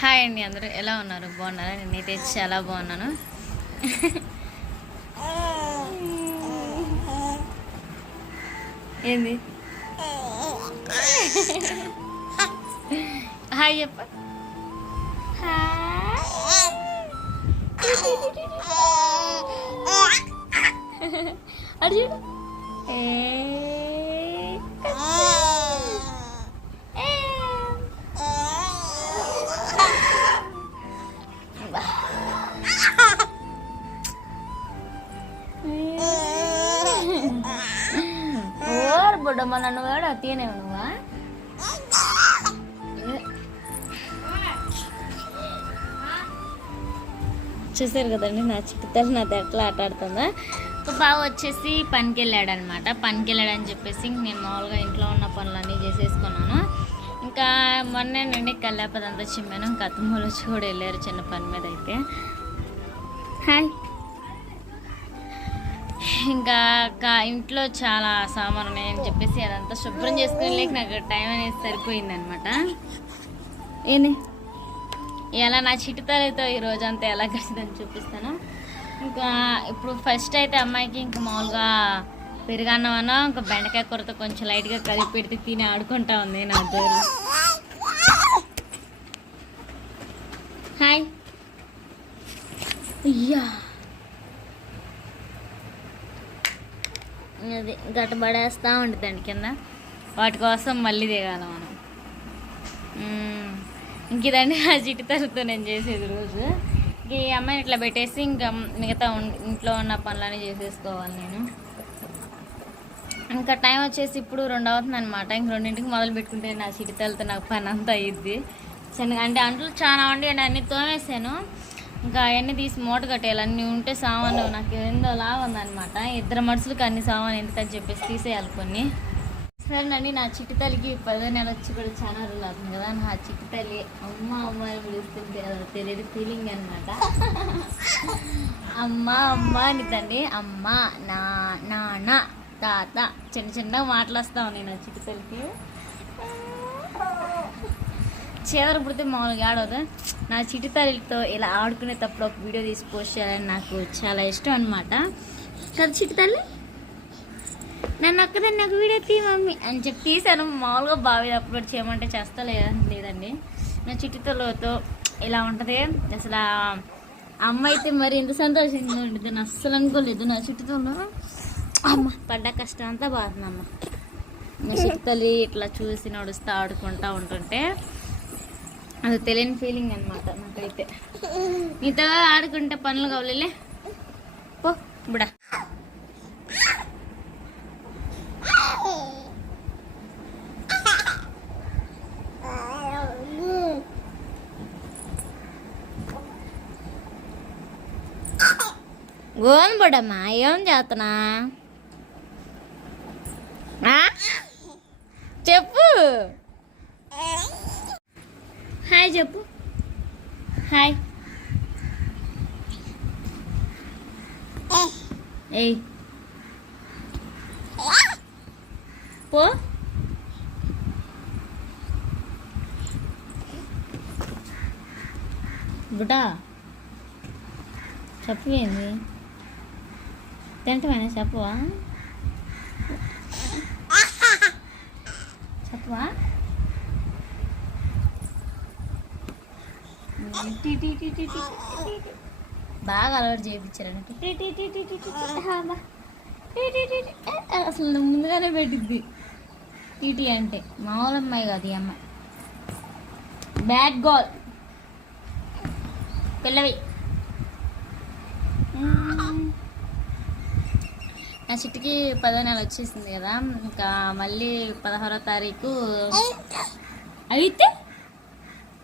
Hi అండి అందరూ ఎలా ఉన్నారు? బాగున్నారా? నేనైతే చాలా బాగున్నాను. ఏంది? హాయ్ చెప్ప. అడు చూడు ఏ ఓర్ నన్ను వాడు అతీయనేవు నువ్వా చూసారు కదండి నా చిట్టుతల్లి నా ఎట్లా ఆట ఆడుతుందా? ఒక బావ వచ్చేసి పనికి వెళ్ళాడు అనమాట పనికి వెళ్ళాడని చెప్పేసి నేను మామూలుగా ఇంట్లో ఉన్న పనులన్నీ చేసేసుకున్నాను. ఇంకా మొన్న నుండి కల్లాపదంతా చిమ్మాను. ఇంకా అత్తమ్మలు వచ్చి కూడా వెళ్ళారు చిన్న పని మీద అయితే. హాయ్. ఇంకా కా- ఇంట్లో చాలా సామాన్ ఉన్నాయని చెప్పేసి అదంతా శుభ్రం చేసుకుని నాకు టైం అనేది సరిపోయింది అనమాట ఏంది? ఎలా నా చిట్టుతలతో ఈ రోజంతా ఎలా గడిచిందని చూపిస్తాను. ఇంకా ఇప్పుడు ఫస్ట్ అయితే అమ్మాయికి ఇంకా మామూలుగా పెరుగన్నం అన్న ఇంకా బెండకాయ కూరతో కొంచెం లైట్గా కలిపి పెడితే తిని ఆడుకుంటా ఉంది నా దూరం హాయ్. అయ్యా. అది గట్టబడేస్తూ ఉంటుంది కింద. వాటి కోసం మళ్ళీ దిగాలి మనం. ఇంక ఇదండి ఆ చిట్టుతలతో నేను చేసేది రోజు. ఇంక ఈ అమ్మాయిని ఇట్లా పెట్టేసి ఇంకా మిగతా ఇంట్లో ఉన్న పనులన్నీ చేసేసుకోవాలి నేను. ఇంకా టైం వచ్చేసి ఇప్పుడు రెండు అవుతుంది అనమాట ఇంక రెండింటికి మొదలు పెట్టుకుంటే నా చిటితలతో నాకు పని అంతా అయ్యిద్ది చిన్నగా అంటే అంట్లు చాలా ఉండి నేను అన్ని తోమేసాను. ఇంకా అవన్నీ తీసి మూట కట్టేయాలి. అన్నీ ఉంటే సామాను నాకు ఏందో లాగా ఉందనమాట ఇద్దరు మనుషులకి అన్ని సామాను ఎందుకని చెప్పేసి తీసేయాలి కొన్ని. సరేనండి నా చిట్టి తల్లికి పదో నెల వచ్చి కూడా చాలా రోజులు అవుతుంది కదా. నా చిట్టి తల్లి అమ్మ అమ్మ అని పిలుస్తుంటే తెలియదు ఫీలింగ్ అనమాట అమ్మ అమ్మ అనిద్దండి. అమ్మ నా నాన్న తాత చిన్న చిన్న మాటలు నేను ఉన్నాయి నా చిట్టి తల్లికి. చీదర పుడితే మామూలుగా ఆడదు. నా చిట్టి తల్లితో ఇలా ఆడుకునేటప్పుడు ఒక వీడియో తీసి పోస్ట్ చేయాలని నాకు చాలా ఇష్టం అనమాట కదా చిటితల్లి నన్ను ఒక్కదాన్ని నాకు వీడియో తీ మమ్మీ అని చెప్పి తీసాను మామూలుగా బావి అప్లోడ్ చేయమంటే చేస్తా లేదా లేదండి. నా చిట్టుతలతో ఇలా ఉంటుంది. అసలు అమ్మ అయితే మరి ఎంత సంతోషంగా ఉంటుంది నేను అస్సలు అనుకోలేదు. నా చుట్టుతో అమ్మ పడ్డ కష్టం అంతా బాగుంది అమ్మ. నా చిట్టుతల్లి ఇట్లా చూసి నడుస్తూ ఆడుకుంటూ ఉంటుంటే అది తెలియని ఫీలింగ్ అనమాట నాకైతే. మీతో ఆడుకుంటే పనులు కావాలిలే. పో బుడా. గోన్ బుడమ్మా ఏం చేస్తున్నా? ఆ? చెప్పు. హాయ్ చెప్పు. హాయ్. ఏయ్. పో. బుడా చెప్పు ఏంది? తింటమేనా? చెప్పవా టీ టీ టీ టీ టీ టీ టీ. బాగా అలవాటు చేయించారని టీ టీ టీ టీ టీ టీ టీ. హా, బా. టీ టీ టీ టీ. ఏ, అసలు ముందుగానే పెట్టిద్ది టీటీ అంటే మామూలు అమ్మాయి కాదు ఈ అమ్మాయి బ్యాడ్ గోల్ పిల్లవి నా చిట్టుకి పదో నెల వచ్చేసింది కదా ఇంకా మళ్ళీ పదహారో తారీఖు అయితే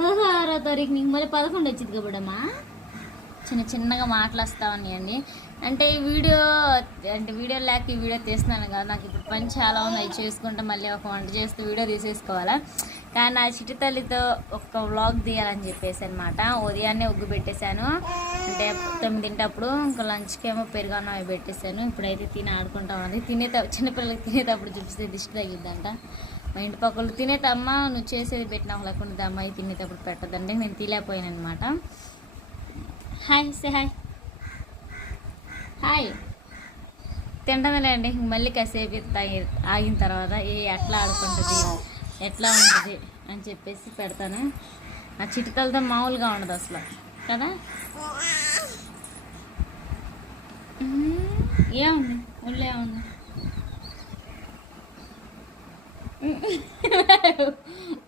పదహారో తారీఖు నీకు మళ్ళీ పదకొండు వచ్చింది కాబడమ్మా చిన్న చిన్నగా మాటలు ఉన్నాయండి అంటే ఈ వీడియో అంటే వీడియో లేక ఈ వీడియో తీస్తున్నాను కదా నాకు ఇప్పుడు పని చాలా ఉంది అది చేసుకుంటే మళ్ళీ ఒక వంట చేస్తూ వీడియో తీసేసుకోవాలా? కానీ నా చిట్టి తల్లితో ఒక వ్లాగ్ తీయాలని చెప్పేసి అనమాట ఉదయాన్నే ఉగ్గు పెట్టేశాను. అంటే తొమ్మిదింటప్పుడు ఇంకా లంచ్కి ఏమో పెరుగన్నం అవి పెట్టేశాను. ఇప్పుడైతే తిని ఆడుకుంటా ఉంది. తినేట చిన్నపిల్లలకి తినేటప్పుడు చూపిస్తే దిష్టి తగ్గిద్దంట మా ఇంటి పక్కలు తినేటమ్మా నువ్వు చేసేది పెట్టినా లేకుండా అమ్మాయి తినేటప్పుడు పెట్టదండి. నేను తీలేకపోయాను అనమాట హాయ్ సే హాయ్. హాయ్. తింటుందిలేండి మళ్ళీ కాసేపు తాగి ఆగిన తర్వాత ఏ ఎట్లా ఆడుకుంటుంది ఎట్లా ఉంటుంది అని చెప్పేసి పెడతాను. ఆ చిటికలతో మామూలుగా ఉండదు అసలు. కదా? ఏముంది? ఒళ్ళు ఉంది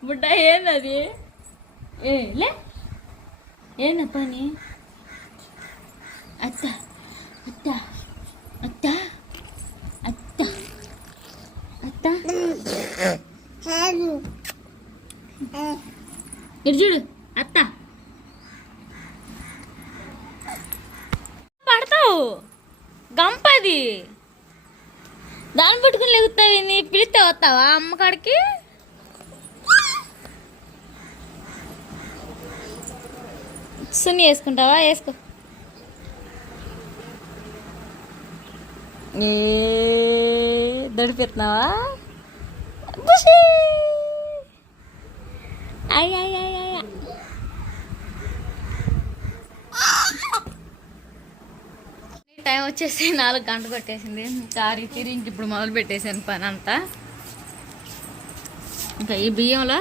బుడ్డ ఏంది ఏలే ఏ లే. పని అత్త అత్త అత్త అత్త అత్త. ఇటు చూడు అత్త. పడతావు? గంపది దాన్ని పట్టుకుని లెగుతావు నీ పిలిస్తే వస్తావా అమ్మ సున్ని వేసుకుంటావా? వేసుకో. ఏ అయ్య టైం వచ్చేసి నాలుగు గంటలు కొట్టేసింది. చారి తీరి ఇంక ఇప్పుడు మొదలు పెట్టేసాను పని అంతా. ఇంకా ఈ బియ్యంలో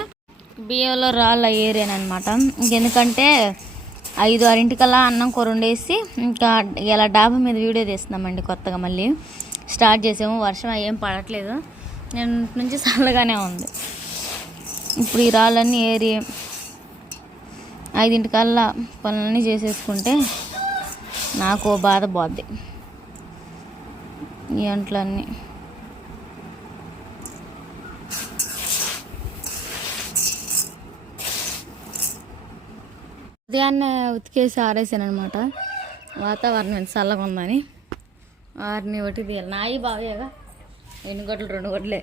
బియ్యంలో రాళ్ళ ఏరేనమాట ఇంకెందుకంటే ఐదు ఆరింటికల్లా అన్నం కూర వండేసి ఇంకా ఇలా డాబా మీద వీడియో తీస్తున్నామండి కొత్తగా మళ్ళీ. స్టార్ట్ చేసాము. వర్షం ఏం పడట్లేదు. నేను నుంచి చల్లగానే ఉంది. ఇప్పుడు ఈ రాళ్ళన్నీ ఏరి ఐదింటికల్లా పనులన్నీ చేసేసుకుంటే నాకు బాధ పోద్ది. ఈ అంట్లన్నీ. ఉదయాన్నే ఉతికేసి ఆరేసాను అనమాట వాతావరణం చల్లగా ఉందని వారిని ఒకటి తీయాలి. నాయి బావేగా ఎన్ని గొడ్లు రెండు గొడ్లే.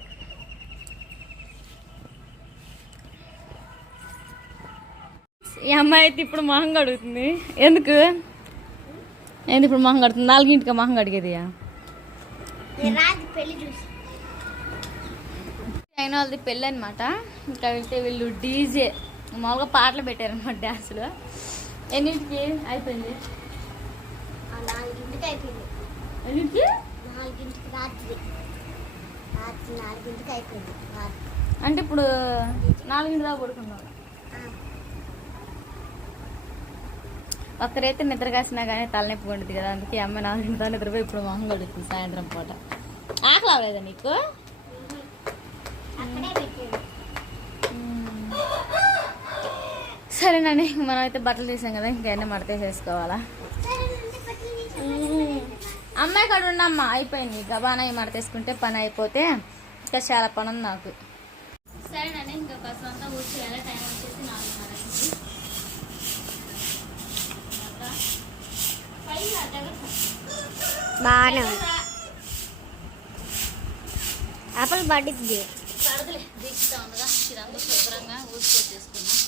ఈ అమ్మాయి అయితే ఇప్పుడు మొహం కడుగుతుంది. ఎందుకు? ఏంది ఇప్పుడు మొహం కడుతుంది నాలుగింటికి మొహం కడిగేది అయిన వాళ్ళది పెళ్ళి అనమాట ఇంకా అయితే వీళ్ళు డీజే. మామూలుగా పాటలు పెట్టారనమాట డ్యాన్సులు. ఎన్నింటికి అయిపోయింది? నాలుగింటికి అయిపోయింది. ఎన్నింటికి? నాలుగింటికి రాత్రి. రాత్రి నాలుగింటికి అయిపోయింది. అంటే ఇప్పుడు నాలుగింటి దాకా పడుకున్నావు. ఒక్కరైతే నిద్ర కాసినా కానీ తలనొప్పి ఉంటుంది కదా అందుకే ఈ అమ్మాయి నాలుగింటి దాకా నిద్రపోయి ఇప్పుడు మొహం కడుగుతుంది సాయంత్రం పూట. ఆకలి అవ్వలేదా నీకు అక్కడే పెట్టింది సరేనండి మనం అయితే బట్టలు తీసాం కదా ఇంకేమైనా మడతేసేసుకోవాలా అమ్మాయి కాడ ఉండమ్మా అయిపోయింది. గబానా మడతేసుకుంటే పని అయిపోతే ఇంకా చాలా పని ఉంది నాకు. సరేనండి ఇంకా కాస్త అంతా కూర్చోయాలి టైం వచ్చేసి నాలుగున్నర బాగానే. ఉంది. ఆపల్ పడిద్ది పడదులే దీక్షిత ఉండగా. ఇదంతా శుభ్రంగా ఊడ్చేసేసుకున్నా ఈ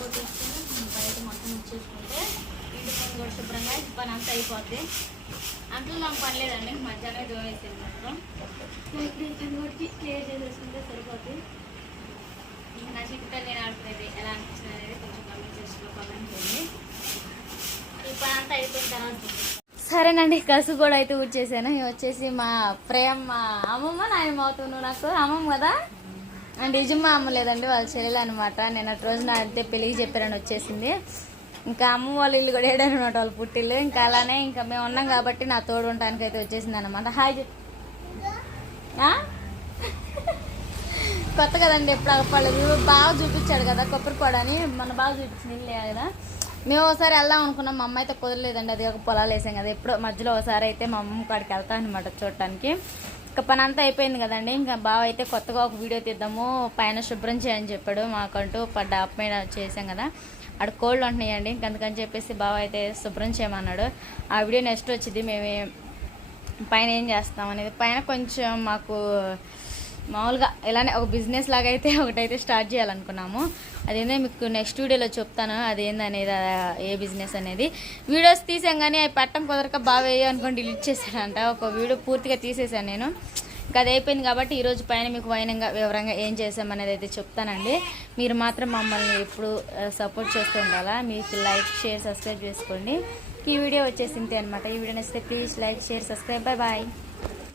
మొత్తం బయట బయట మొత్తం ఇచ్చేసుకుంటే ఇంటి పని కూడా శుభ్రంగా పని అంతా అయిపోద్ది అంట్లో నాకు పని లేదండి మధ్యాహ్నం దోవేసేది మొత్తం మాత్రం పని కొట్టి క్లియర్ చేసేసుకుంటే సరిపోద్ది ఇంకా నా చిక్కుతో నేను ఆడుతుంది ఎలా అనిపిస్తుంది అనేది కొంచెం కమెంట్ చేసిన కామెంట్ చేయండి ఈ పని అంతా అయిపోయిన తర్వాత సరేనండి కసు కూడా అయితే ఊడ్చేసాను. వచ్చేసి మా ప్రేమ అమ్మమ్మ నాయనమ్మ అవుతున్నావు నాకు. అమ్మమ్మ కదా? అండ్ మా అమ్మ లేదండి వాళ్ళ చెల్లెలు అనమాట నేను అటు రోజున అయితే పెళ్ళికి చెప్పారని వచ్చేసింది. ఇంకా అమ్మ వాళ్ళ ఇల్లు కూడా ఏడనమాట వాళ్ళ పుట్టిల్లు. ఇంకా అలానే ఇంకా మేము ఉన్నాం కాబట్టి నా తోడు ఉండటానికి అయితే వచ్చేసింది అనమాట హాయ్ కొత్త కదండి ఎప్పుడు అగపడలేదు బాగా చూపించాడు కదా కొబ్బరిపాడని మన బాగా చూపించింది ఇల్లే కదా. మేము ఒకసారి వెళ్దాం అనుకున్నాం మా అమ్మ అయితే కుదరలేదండి. అది ఒక పొలాలు వేసాం కదా. ఎప్పుడో మధ్యలో ఒకసారి అయితే మా అమ్మ కాడికి వెళ్తాం అనమాట చూడటానికి. ఇంకా పని అంతా అయిపోయింది కదండి. ఇంకా బావ అయితే కొత్తగా ఒక వీడియో తీద్దాము పైన శుభ్రం చేయని చెప్పాడు మాకంటూ పడ్డ అప్ మీద చేసాం కదా. అక్కడ కోళ్ళు ఉంటున్నాయండి ఇంక అందుకని చెప్పేసి బావ అయితే శుభ్రం చేయమన్నాడు. ఆ వీడియో నెక్స్ట్ వచ్చింది మేమే పైన ఏం చేస్తాం అనేది. పైన కొంచెం మాకు మామూలుగా ఇలానే ఒక బిజినెస్ లాగా అయితే ఒకటైతే స్టార్ట్ చేయాలనుకున్నాము. అదేందో మీకు నెక్స్ట్ వీడియోలో చెప్తాను. అదేందనేది ఏ బిజినెస్ అనేది. వీడియోస్ తీసాం కానీ అవి పట్టం కుదరక బాగా వేయ అనుకొని డిలీట్ చేశాడంట. ఒక వీడియో పూర్తిగా తీసేసాను నేను. ఇంకా అది అయిపోయింది కాబట్టి ఈరోజు పైన మీకు వైనంగా వివరంగా ఏం చేసామనేది అయితే చెప్తానండి. మీరు మాత్రం మమ్మల్ని ఎప్పుడు సపోర్ట్ చేస్తూ ఉండాలా? మీకు లైక్ షేర్ సబ్స్క్రైబ్ చేసుకోండి. ఈ వీడియో వచ్చేసింది అనమాట ఈ వీడియో నచ్చితే please like share subscribe bye bye